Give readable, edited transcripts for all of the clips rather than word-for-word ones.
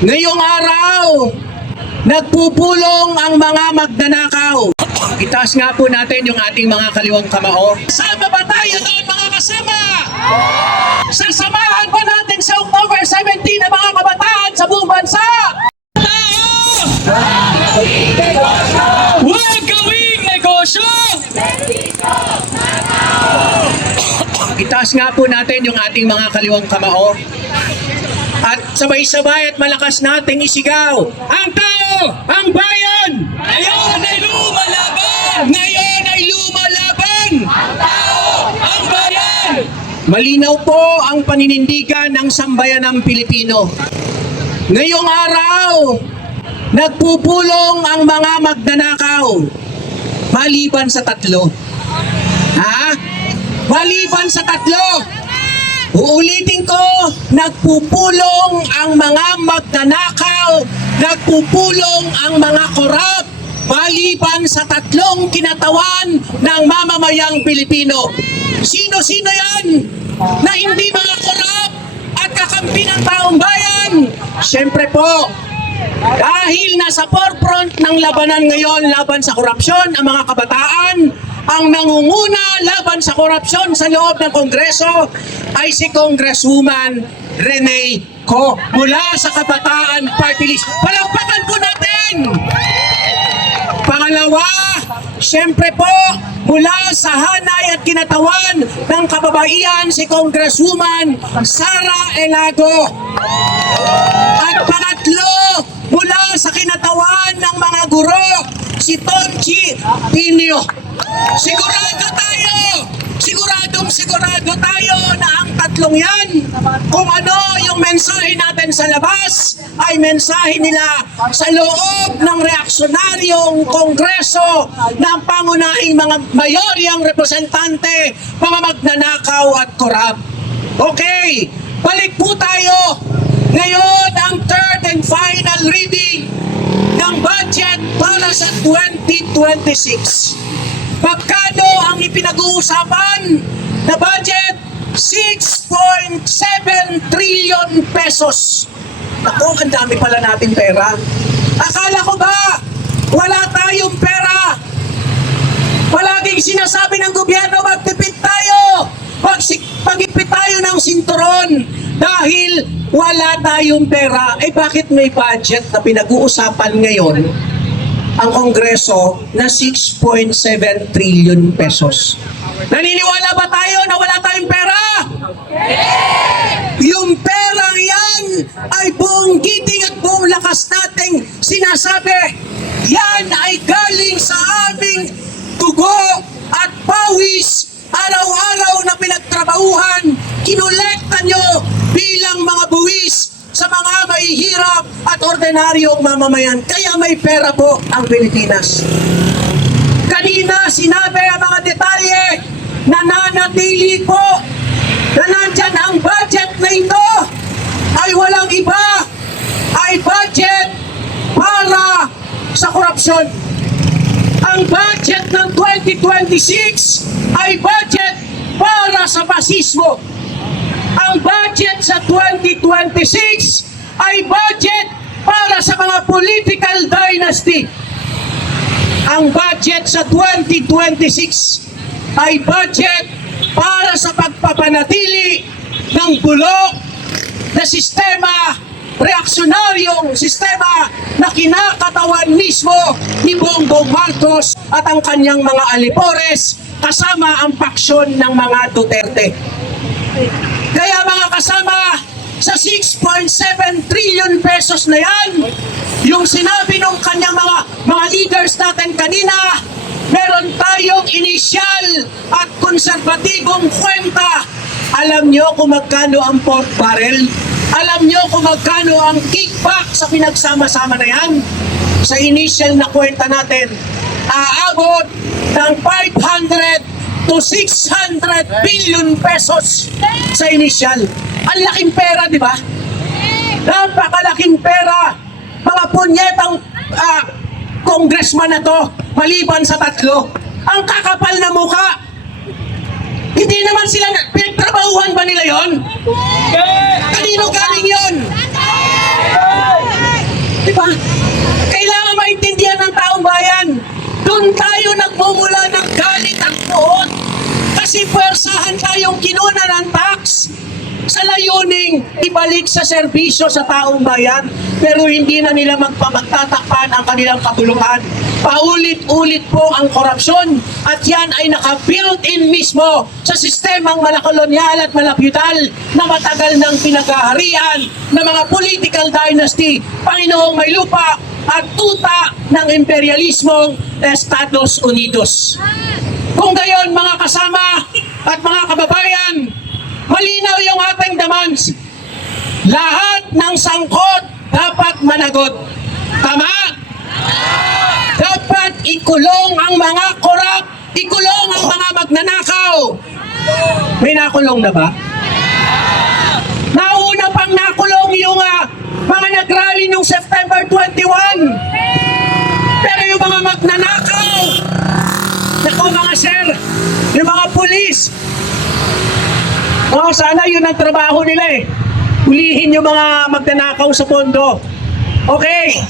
Ngayong araw, nagpupulong ang mga magnanakaw. Itaas nga po natin yung ating mga kaliwang kamao. Sama ba tayo doon, mga kasama? Sasamahan ba natin sa October 17 ang mga kabataan sa buong bansa? Huwag gawing negosyo! Itaas nga po natin yung ating mga kaliwang kamao. At sabay-sabay at malakas nating isigaw, ang tao, ang bayan! Ngayon ay lumalaban! Ngayon ay lumalaban! Ang tao, ang bayan! Malinaw po ang paninindigan ng sambayanang Pilipino. Ngayong araw, nagpupulong ang mga magnanakaw. Maliban sa tatlo. Ha? Maliban sa tatlo. Uulitin ko, nagpupulong ang mga magnanakaw, nagpupulong ang mga korap, maliban sa tatlong kinatawan ng mamamayang Pilipino. Sino-sino yan na hindi mga korap at kakampi ng taong bayan? Siyempre po, dahil nasa forefront ng labanan ngayon laban sa korupsyon ang mga kabataan, ang nangunguna laban sa korupsyon sa loob ng Kongreso ay si Congresswoman Rene Co mula sa Kabataan Party List. Palakpakan po natin! Pangalawa, siyempre po, mula sa hanay at kinatawan ng kababaihan si Congresswoman Sara Elago. At pangatlo, mula sa kinatawan ng mga guro, si Tonchi Pinio. Sigurado tayo na ang tatlong yan, kung ano yung mensahe natin sa labas, ay mensahe nila sa loob ng reaksyonaryong kongreso ng pangunahing mga mayoryang representante, mga magnanakaw at korap. Okay, balik po tayo. Ngayon ang third and final reading ng budget para sa 2026. Magkano ang ipinag-uusapan na budget? 6.7 trillion pesos. Ako, ang dami pala natin pera. Akala ko ba wala tayong pera? Palaging sinasabi ng gobyerno, magtipid tayo, pag-ipit tayo ng sinturon dahil wala tayong pera. Eh bakit may budget na pinag-uusapan ngayon ang Kongreso na 6.7 trillion pesos? Naniniwala ba tayo na wala tayong pera? Yung perang yan ay buong giting at buong lakas nating sinasabi, yan ay galing sa aming dugo at pawis, araw-araw na pinagtrabahuhan, kinolekta nyo bilang mga buwis sa mga mahihirap at ordinaryong mamamayan. Kaya may pera po ang Pilipinas. Kanina sinabi ang mga detalye, nananatili po na nandyan ang budget na ito ay walang iba, ay budget para sa korupsyon. Ang budget ng 2026 ay budget para sa pasismo. Ang budget sa 2026 ay budget para sa mga political dynasty. Ang budget sa 2026 ay budget para sa pagpapanatili ng bulok na sistema, reaksyonaryong sistema na kinakatawan mismo ni Bongbong Marcos at ang kanyang mga alipores kasama ang paksyon ng mga Duterte. Kaya mga kasama, sa 6.7 trillion pesos na yan, yung sinabi ng kanyang mga leaders natin kanina, meron tayong inisyal at konserbatibong kwenta. Alam nyo kung magkano ang pork barrel? Alam nyo kung magkano ang kickback sa pinagsama-sama na yan? Sa initial na kwenta natin, aabot ng 500 to 600 billion pesos sa initial. Ang laking pera, di ba? Napakalaking pera. Mga punyetang congressman na to, maliban sa tatlo. Ang kakapal na muka. Hindi naman sila, pinagtrabahuhan ba nila yon? Kanino galing yon? Kasi puwersahan tayong kinuna ng tax sa layuning ibalik sa serbisyo sa taong bayan, pero hindi na nila magtatakpan ang kanilang kabuluhan. Paulit-ulit po ang korupsyon at yan ay naka-built-in mismo sa sistemang malakolonyal at malapyutal na matagal ng pinagaharian ng mga political dynasty, Panginoong may lupa at tuta ng imperialismong Estados Unidos. Kung gayon mga kasama at mga kababayan, malinaw yung ating demands. Lahat ng sangkot dapat managot. Tama? Dapat ikulong ang mga korap, ikulong ang mga magnanakaw. May nakulong na ba? Nauna pang nakulong yung mga nagrally nung September 21. Pero yung mga magnanakaw, naku mga sir, yung mga pulis, sana yun ang trabaho nila eh. Hulihin yung mga magnanakaw sa pondo. Okay.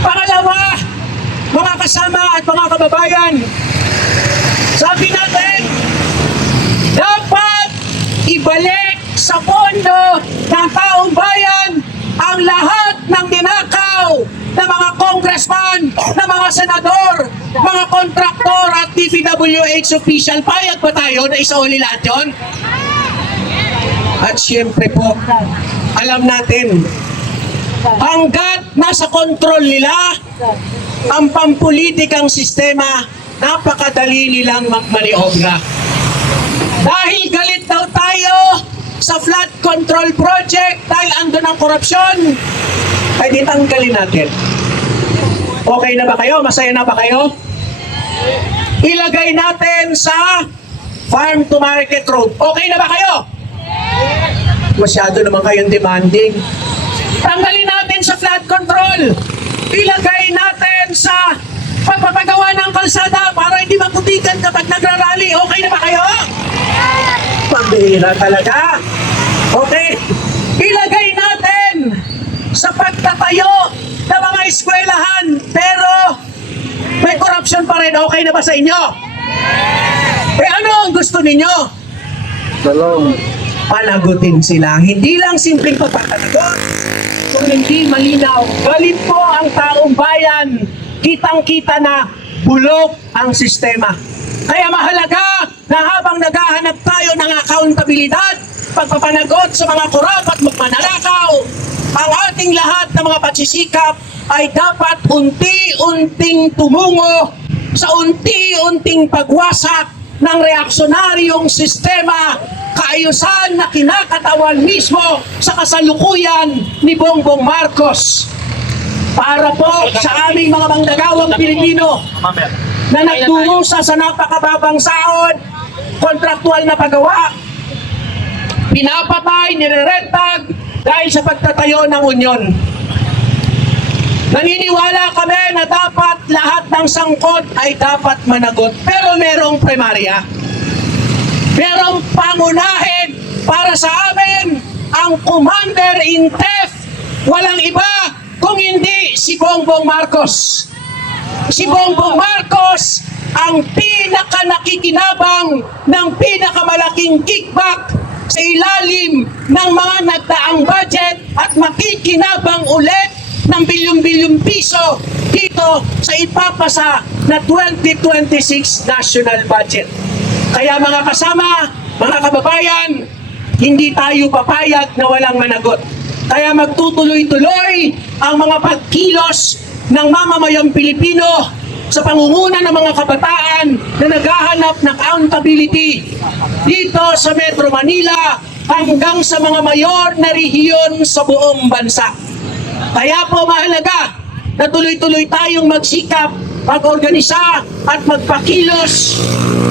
Pangalawa, mga kasama at mga kababayan, sabi natin, dapat ibalik sa pondo ng taong bayan ang lahat ng dinakaw ng mga congressman, ng mga senador, mga kontraktor at DPWH official. Payag ba tayo na isauli lahat yun? At siyempre po, alam natin, hanggat nasa kontrol nila ang pampulitikang sistema, napakadali nilang magmaniobra. Dahil galit daw tayo sa flood control project dahil andun ang korupsyon, ay ditanggalin natin. Okay na ba kayo? Masaya na ba kayo? Ilagay natin sa farm to market road. Okay na ba kayo? Masyado naman kayong demanding. Tanggalin natin sa flood control. Ilagay natin sa pagpapagawa ng kalsada para hindi maputikan kapag nagrarally. Okay na ba kayo? Pambihira talaga. Okay. Ilagay natin sa pagtatayo ng mga eskwelahan. Pero may corruption pa rin. Okay na ba sa inyo? Ano ang gusto ninyo? Panagutin sila. Hindi lang simpleng pagpapanagot, kung hindi malinaw. Galit po ang taong bayan. Kitang-kita na bulok ang sistema. Kaya mahalaga na habang naghahanap tayo ng accountabilidad, pagpapanagot sa mga korap at magmananakaw, ang ating lahat ng mga pagsisikap ay dapat unti-unting tumungo sa unti-unting pagwasak ng reaksonaryong sistema, kaayusan na kinakatawan mismo sa kasalukuyan ni Bongbong Marcos. Para po sa aming mga manggagawang Pilipino na nagdurusa sa napakababang sahod, kontraktual na paggawa, pinapatay, nirerentag dahil sa pagtatayo ng unyon. Naniniwala kami na dapat lahat ng sangkot ay dapat managot. Pero merong primarya. Merong pangunahin para sa amin ang commander-in-chief. Walang iba kung hindi si Bongbong Marcos. Si Bongbong Marcos ang pinaka-nakikinabang ng pinakamalaking kickback sa ilalim ng mga nagdaang budget at makikinabang ulit ng bilyong-bilyong piso dito sa ipapasa na 2026 national budget. Kaya mga kasama, mga kababayan, hindi tayo papayag na walang managot. Kaya magtutuloy-tuloy ang mga pagkilos ng mamamayang Pilipino sa pangunguna ng mga kabataan na naghahanap ng accountability dito sa Metro Manila hanggang sa mga mayor na rehiyon sa buong bansa. Kaya po mahalaga na tuloy-tuloy tayong magsikap, mag-organisa at magpakilos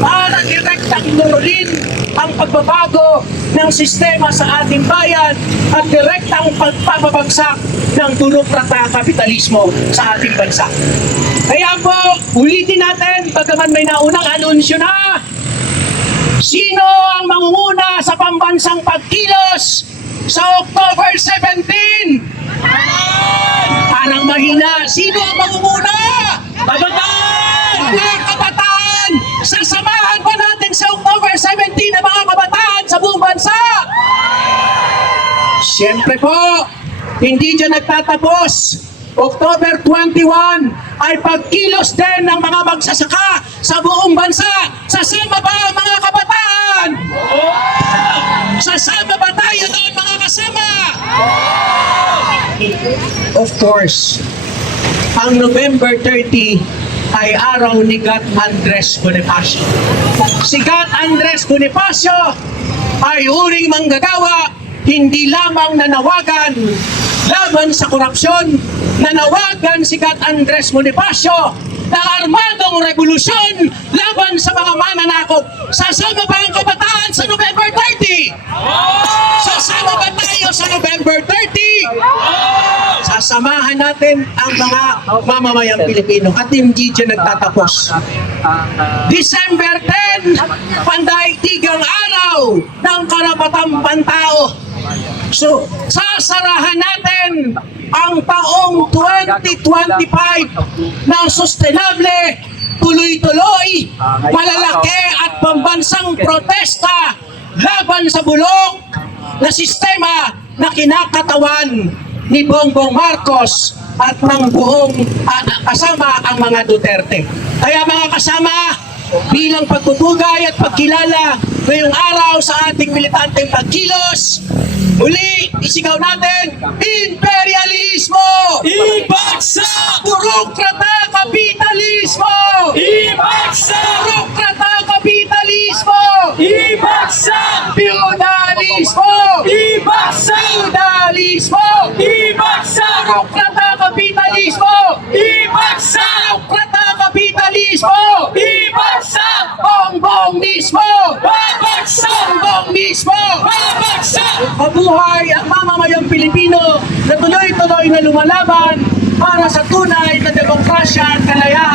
para direktang turulin ang pagbabago ng sistema sa ating bayan at direktang pagpapabagsak ng burokrata kapitalismo sa ating bansa. Kaya po, ulitin natin, bagaman may naunang anunsyo na, sino ang mangunguna sa pambansang pagkilos sa October 17? Parang mahina. Sino ang mangunguna? Kabataan! Mga kabataan! Sasamahan pa natin sa October Siyempre po, hindi dyan nagtatapos. October 21 ay pagkilos din ng mga magsasaka sa buong bansa. Sasama ba ang mga kabataan? Sasama ba tayo doon, mga kasama? Of course, ang November 30 ay araw ni God Andres Bonifacio. Si God Andres Bonifacio ay uring manggagawa, hindi lamang nanawagan laban sa korupsyon, nanawagan si God Andres Bonifacio ng armadong revolusyon laban sa mga mananakop. Sasama ba ang kabataan sa November 30? Sasama ba tayo sa November 30? Sasamahan natin ang mga mamamayang Pilipino at hindi dyan nagtatapos. December 10, pandaigdigang araw ng karapatang pantao. So, sasarahan natin ang taong 2025 ng sustainable, tuloy-tuloy, malalaki at pambansang protesta laban sa bulok na sistema na kinakatawan ni Bongbong Marcos at ng buong kasama ang mga Duterte. Kaya mga kasama, bilang pagtutugay at pagkilala ngayong araw sa ating militanteng pagkilos, muli isigaw natin, imperialismo! Ibagsak! Burokrata kapitalismo! Ibagsak! Burokrata kapitalismo! Ibagsak! Feudalismo! Ibagsak! Feudalismo! Ibagsak! Burokrata kapitalismo! Ibagsak! Burokrata kapitalismo! Ibagsak! Bongbong mismo! Babagsak! Bongbong mismo! Babagsak! Mabuhay ang mamamayang Pilipino na tuloy-tuloy na lumalaban para sa tunay na demokrasya at kalayaan.